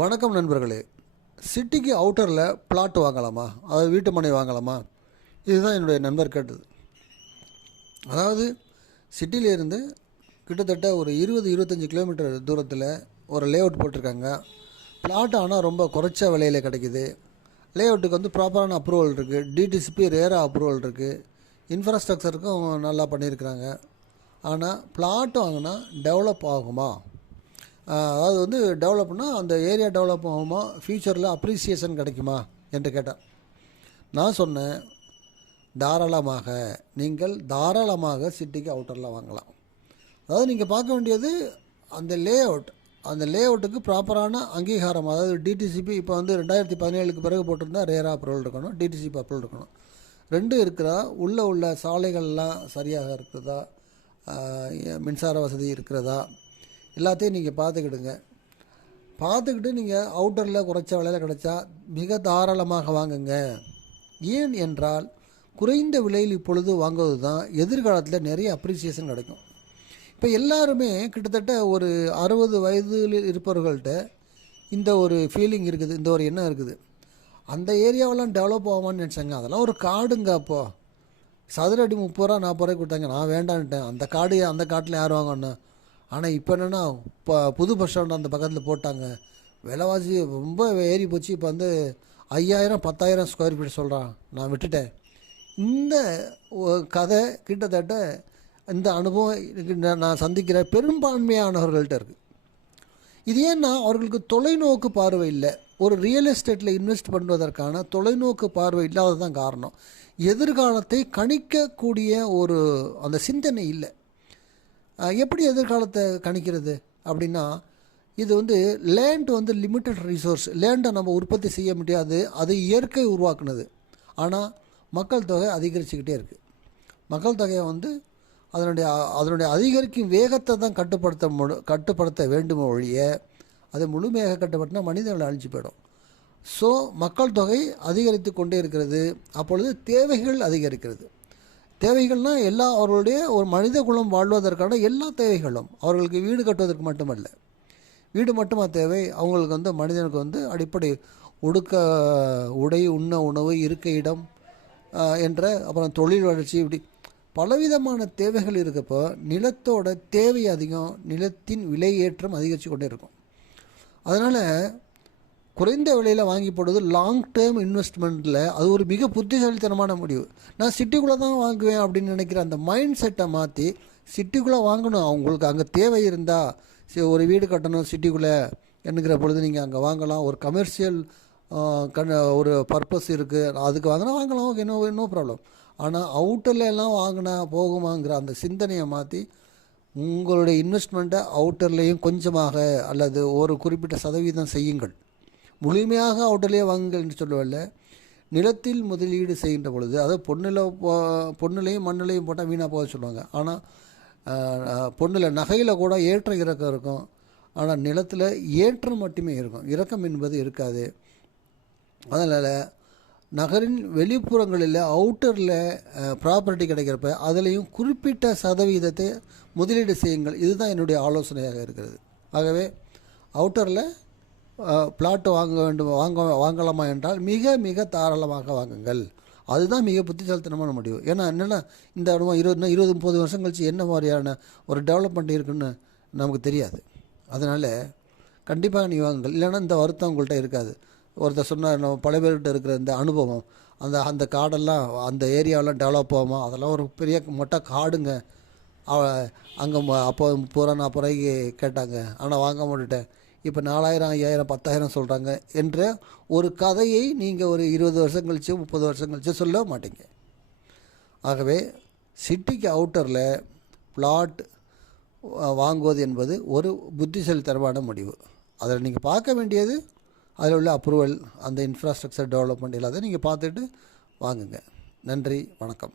வணக்கம் நண்பர்களே. சிட்டிக்கு அவுட்டரில் பிளாட் வாங்கலாமா, அதாவது வீட்டு மனை வாங்கலாமா? இதுதான் என்னுடைய நண்பர் கேட்டது. அதாவது சிட்டியிலேருந்து கிட்டத்தட்ட ஒரு 20-25 கிலோமீட்டர் தூரத்தில் ஒரு லே அவுட் போட்டிருக்காங்க. பிளாட் ஆனால் ரொம்ப குறைச்ச விலையில் கிடைக்கிது. லே அவுட்டுக்கு வந்து ப்ராப்பரான அப்ரூவல் இருக்குது, டிடிசிபி ரேராக அப்ரூவல் இருக்குது, இன்ஃப்ராஸ்ட்ரக்சருக்கும் நல்லா பண்ணியிருக்கிறாங்க. ஆனால் பிளாட் வாங்கினா டெவலப் ஆகுமா, அதாவது வந்து டெவலப்னா அந்த ஏரியா டெவலப் ஆகுமா, ஃப்யூச்சரில் அப்ரிசியேஷன் கிடைக்குமா என்று கேட்டேன். நான் சொன்னேன், நீங்கள் தாராளமாக சிட்டிக்கு அவுட்டரில் வாங்கலாம். அதாவது நீங்கள் பார்க்க வேண்டியது அந்த லே அவுட், அந்த லே அவுட்டுக்கு ப்ராப்பரான அங்கீகாரம். அதாவது டிடிசிபி இப்போ வந்து 2017 பிறகு போட்டிருந்தால் ரேராக அப்ரூவல் இருக்கணும், டிடிசிபி அப்ரூவல் இருக்கணும். ரெண்டும் இருக்கிறா, உள்ள சாலைகள்லாம் சரியாக இருக்குதா, மின்சார வசதி இருக்கிறதா, எல்லாத்தையும் நீங்கள் பார்த்துக்கிட்டு நீங்கள் அவுட்டரில் குறைச்ச விலையில் கிடைச்சா மிக தாராளமாக வாங்குங்க. ஏன் என்றால் குறைந்த விலையில் இப்பொழுது வாங்குவது தான் எதிர்காலத்தில் நிறைய அப்ரிசியேஷன் கிடைக்கும். இப்போ எல்லாருமே கிட்டத்தட்ட ஒரு 60 வயதில் இருப்பவர்கள்ட்ட இந்த ஒரு ஃபீலிங் இருக்குது, இந்த ஒரு எண்ணம் இருக்குது. அந்த ஏரியாவெல்லாம் டெவலப் ஆகுமான்னு நினச்சாங்க. அதெல்லாம் ஒரு காடுங்க. அப்போது சதுரடி 30 ரூபா 40 ரூபாய்க்கு கொடுத்தாங்க. நான் வேண்டான்ட்டேன். அந்த காட்டில் யார் வாங்கணும்? ஆனால் இப்போ என்னென்னா, இப்போ புது பஸ் ஸ்டாண்ட் அந்த பக்கத்தில் போட்டாங்க, விலைவாசி ரொம்ப ஏறி போச்சு. இப்போ வந்து 5000-10,000 ஸ்கொயர் ஃபீட் சொல்கிறான். நான் விட்டுட்டேன். இந்த கதை கிட்டத்தட்ட இந்த அனுபவம் நான் சந்திக்கிற பெரும்பான்மையானவர்கள்ட்ட இருக்குது. இது ஏன்னா அவர்களுக்கு தொலைநோக்கு பார்வை இல்லை. ஒரு ரியல் எஸ்டேட்டில் இன்வெஸ்ட் பண்ணுவதற்கான தொலைநோக்கு பார்வை இல்லாததான் காரணம். எதிர்காலத்தை கணிக்கக்கூடிய ஒரு அந்த சிந்தனை இல்லை. எப்படி எதிர்காலத்தை கணிக்கிறது அப்படின்னா, இது வந்து லேண்ட் வந்து லிமிட்டட் ரிசோர்ஸ். லேண்டை நம்ம உற்பத்தி செய்ய முடியாது, அது இயற்கை உருவாக்குனது. ஆனால் மக்கள் தொகை அதிகரிச்சுக்கிட்டே இருக்குது. மக்கள் தொகையை வந்து அதனுடைய அதிகரிக்கும் வேகத்தை தான் கட்டுப்படுத்த வேண்டுமே ஒழிய, அதை முழுமையாக கட்டுப்படுத்தினா மனிதர்கள் அழிஞ்சு போயிடும். ஸோ மக்கள் தொகை அதிகரித்து கொண்டே இருக்கிறது. அப்பொழுது தேவைகள் அதிகரிக்கிறது. தேவைகள்னால் அவர்களுடைய ஒரு மனித குலம் வாழ்வதற்கான எல்லா தேவைகளும், அவர்களுக்கு வீடு கட்டுவதற்கு மட்டுமல்ல. வீடு மட்டுமா தேவை? அவங்களுக்கு வந்து மனிதனுக்கு வந்து அடிப்படை உடுக்க உடை, உண்ண உணவு, இருக்க இடம் என்ற, அப்புறம் தொழில் வளர்ச்சி, இப்படி பலவிதமான தேவைகள் இருக்கப்போ நிலத்தோட தேவை அதிகம், நிலத்தின் விலையேற்றம் அதிகரித்து கொண்டே இருக்கும். அதனால் குறைந்த விலையில் வாங்கி போடுவது லாங் டேர்ம் இன்வெஸ்ட்மெண்ட்டில் அது ஒரு மிக புத்திசாலித்தனமான முடிவு. நான் சிட்டிக்குள்ளே தான் வாங்குவேன் அப்படின்னு நினைக்கிற அந்த மைண்ட் செட்டை மாற்றி சிட்டிக்குள்ளே வாங்கணும். அவங்களுக்கு அங்கே தேவை இருந்தால், ஒரு வீடு கட்டணும் சிட்டிக்குள்ளே என்கிற பொழுது நீங்கள் அங்கே வாங்கலாம். ஒரு கமர்ஷியல் ஒரு பர்பஸ் இருக்குது, அதுக்கு வாங்கலாம், ஓகே, நோ ப்ராப்ளம். ஆனால் அவுட்டரில் எல்லாம் வாங்கினா போகுமாங்கிற அந்த சிந்தனையை மாற்றி உங்களுடைய இன்வெஸ்ட்மெண்ட்டை அவுட்டர்லேயும் கொஞ்சமாக அல்லது ஒரு குறிப்பிட்ட சதவீதம் செய்யுங்கள். முழுமையாக அவுட்டர்லேயே வாங்குங்கள் என்று சொல்லவில்லை. நிலத்தில் முதலீடு செய்கின்ற பொழுது, அதாவது பொண்ணுலையும் மண்ணிலையும் போட்டால் வீணாக போக சொல்லுவாங்க. ஆனால் பொண்ணில் நகையில் கூட ஏற்ற இறக்கம் இருக்கும். ஆனால் நிலத்தில் ஏற்றம் மட்டுமே இருக்கும், இறக்கம் என்பது இருக்காது. அதனால் நகரின் வெளிப்புறங்களில் அவுட்டரில் ப்ராப்பர்ட்டி கிடைக்கிறப்ப அதுலேயும் குறிப்பிட்ட சதவீதத்தை முதலீடு செய்யுங்கள். இதுதான் என்னுடைய ஆலோசனையாக இருக்கிறது. ஆகவே அவுட்டரில் பிளாட்டு வாங்கலாமா என்றால் மிக மிக தாராளமாக வாங்குங்கள். அதுதான் மிக புத்திசாலித்தனமான முடிவு. ஏன்னா என்னென்னா, இந்த 20-30 வருஷம் கழிச்சு என்ன மாதிரியான ஒரு டெவலப்மெண்ட் இருக்குன்னு நமக்கு தெரியாது. அதனால் கண்டிப்பாக நீ வாங்குங்கள். இல்லைன்னா இந்த வருத்தம் உங்கள்கிட்ட இருக்காது. ஒருத்தர் சொன்னார், நம்ம பல பேர்கிட்ட இருக்கிற இந்த அனுபவம், அந்த காடெல்லாம், அந்த ஏரியாவெல்லாம் டெவலப் ஆகுமா, அதெல்லாம் ஒரு பெரிய மொட்டை காடுங்க. அங்கே அப்போ 30-40 ரூபாய்க்கு கேட்டாங்க, ஆனால் வாங்க மாட்டேன். இப்போ 4000, 5000, 10,000 சொல்கிறாங்க என்ற ஒரு கதையை நீங்கள் ஒரு 20 வருஷம் கழிச்சு 30 வருஷம் கழிச்சு சொல்ல மாட்டீங்க. ஆகவே சிட்டிக்கு அவுட்டரில் பிளாட் வாங்குவது என்பது ஒரு புத்திசாலித்தனமான முடிவு. அதில் நீங்கள் பார்க்க வேண்டியது அதில் உள்ள அப்ரூவல், அந்த இன்ஃப்ராஸ்ட்ரக்சர் டெவலப்மெண்ட் எல்லாத்தையும் நீங்கள் பார்த்துட்டு வாங்குங்க. நன்றி, வணக்கம்.